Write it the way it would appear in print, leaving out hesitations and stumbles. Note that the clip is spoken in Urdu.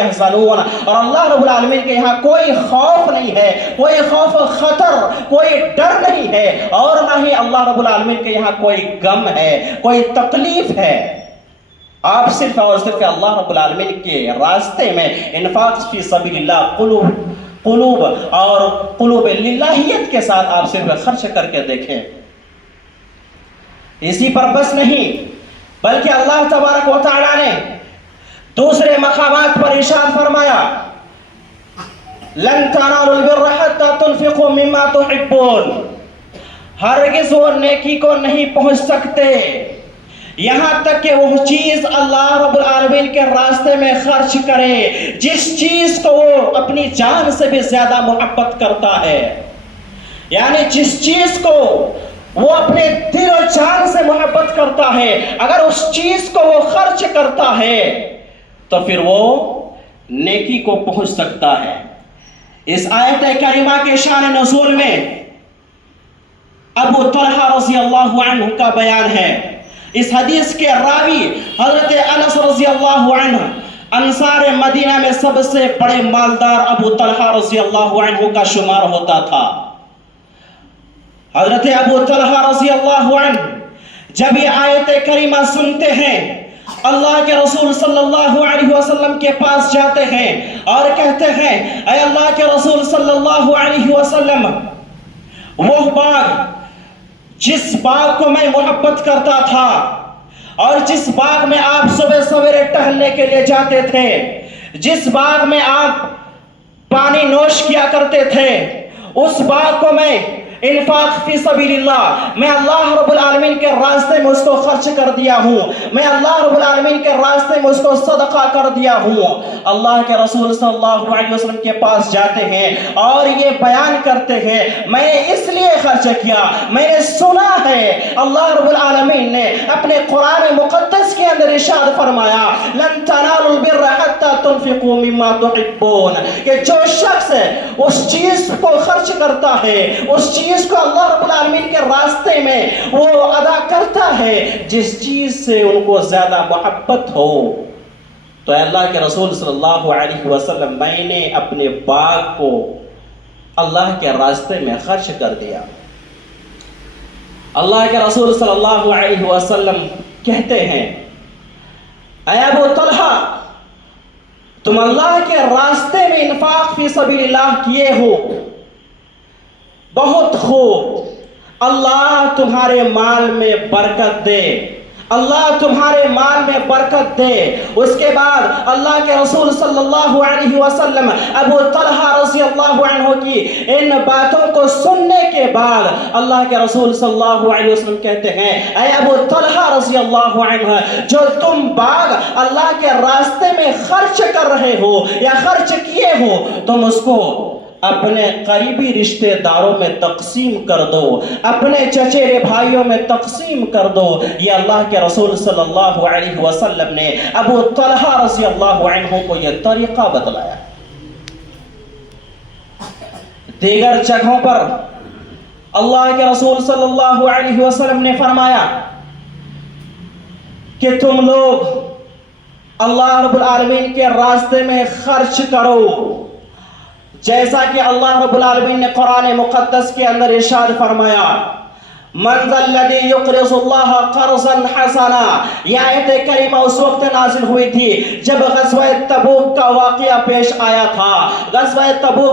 اور اللہ رب العالمین کے یہاں کوئی خوف نہیں ہے، کوئی خوف و خطر، کوئی ڈر نہیں ہے، اور نہ ہی اللہ رب العالمین کے یہاں کوئی غم ہے، کوئی تکلیف ہے۔ آپ صرف اور صرف اللہ رب العالمین کے راستے میں انفاق فی سبیل اللہ قلوب للہیت کے ساتھ آپ صرف خرچ کر کے دیکھیں۔ اسی پر بس نہیں، بلکہ اللہ تبارک و تعالیٰ نے دوسرے مقامات پر ارشاد فرمایا لن تنالوا البر حتى تنفقوا مما تحبون، ہرگز وہ نیکی کو نہیں پہنچ سکتے یہاں تک کہ وہ چیز اللہ رب العالمین کے راستے میں خرچ کرے جس چیز کو وہ اپنی جان سے بھی زیادہ محبت کرتا ہے، یعنی جس چیز کو وہ اپنے دل و جان سے محبت کرتا ہے، اگر اس چیز کو وہ خرچ کرتا ہے تو پھر وہ نیکی کو پہنچ سکتا ہے۔ اس آیت کریمہ کے شان نزول میں ابو طلحہ رضی اللہ عنہ کا بیان ہے۔ اس حدیث کے راوی حضرت انس رضی اللہ عنہ، انصار مدینہ میں سب سے بڑے مالدار ابو طلحہ رضی اللہ عنہ کا شمار ہوتا تھا۔ حضرت ابو طلحہ رضی اللہ عنہ جب یہ آیت کریمہ سنتے ہیں، اللہ کے رسول صلی اللہ علیہ وسلم کے پاس جاتے ہیں اور کہتے ہیں اے اللہ کے رسول صلی اللہ علیہ وسلم، وہ باغ جس باغ کو میں محبت کرتا تھا اور جس باغ میں آپ صبح سویرے ٹہلنے کے لیے جاتے تھے، جس باغ میں آپ پانی نوش کیا کرتے تھے، اس باغ کو میں انفاق فی سبیل اللہ، میں اللہ رب العالمین کے راستے میں اس کو خرچ کر دیا ہوں، میں اللہ رب العالمین کے راستے میں اس کو صدقہ کر دیا ہوں۔ اللہ کے رسول صلی اللہ علیہ وسلم کے پاس جاتے ہیں اور یہ بیان کرتے ہیں میں نے اس لیے خرچ کیا، میں نے سنا ہے اللہ رب العالمین نے اپنے قرآن مقدس کے اندر ارشاد فرمایا لن تنالوا البر حتى تنفقوا مما تحبون، کہ جو شخص اس چیز کو خرچ کرتا ہے، اس چیز کو اللہ رب العالمین کے راستے میں وہ ادا کرتا ہے جس چیز سے ان کو زیادہ محبت ہو، تو اے اللہ کے رسول صلی اللہ علیہ وسلم میں نے اپنے باغ کو اللہ کے راستے میں خرچ کر دیا۔ اللہ کے رسول صلی اللہ علیہ وسلم کہتے ہیں اے ابو طلحہ، تم اللہ کے راستے میں انفاق فی سبیل اللہ کیے ہو، بہت خوب، اللہ تمہارے مال میں برکت دے، اللہ تمہارے مال میں برکت دے۔ اس کے بعد اللہ کے رسول صلی اللہ علیہ وسلم ابو طلحہ رضی اللہ عنہ کی ان باتوں کو سننے کے بعد اللہ کے رسول صلی اللہ علیہ وسلم کہتے ہیں اے ابو طلحہ رضی اللہ عنہ، جو تم باغ اللہ کے راستے میں خرچ کر رہے ہو یا خرچ کیے ہو، تم اس کو اپنے قریبی رشتہ داروں میں تقسیم کر دو، اپنے چچیرے بھائیوں میں تقسیم کر دو۔ یہ اللہ کے رسول صلی اللہ علیہ وسلم نے ابو طلحہ رضی اللہ عنہ کو یہ طریقہ بتلایا۔ دیگر جگہوں پر اللہ کے رسول صلی اللہ علیہ وسلم نے فرمایا کہ تم لوگ اللہ رب العالمین کے راستے میں خرچ کرو، جیسا کہ اللہ رب العالمین نے قرآن مقدس کے اندر ارشاد فرمایا من ذا الذی یقرض اللہ قرضا حسنا۔ یہ آیت کریمہ اس وقت نازل ہوئی تھی جب غزوہ تبوک کا واقعہ پیش آیا تھا۔ غزوہ تبوک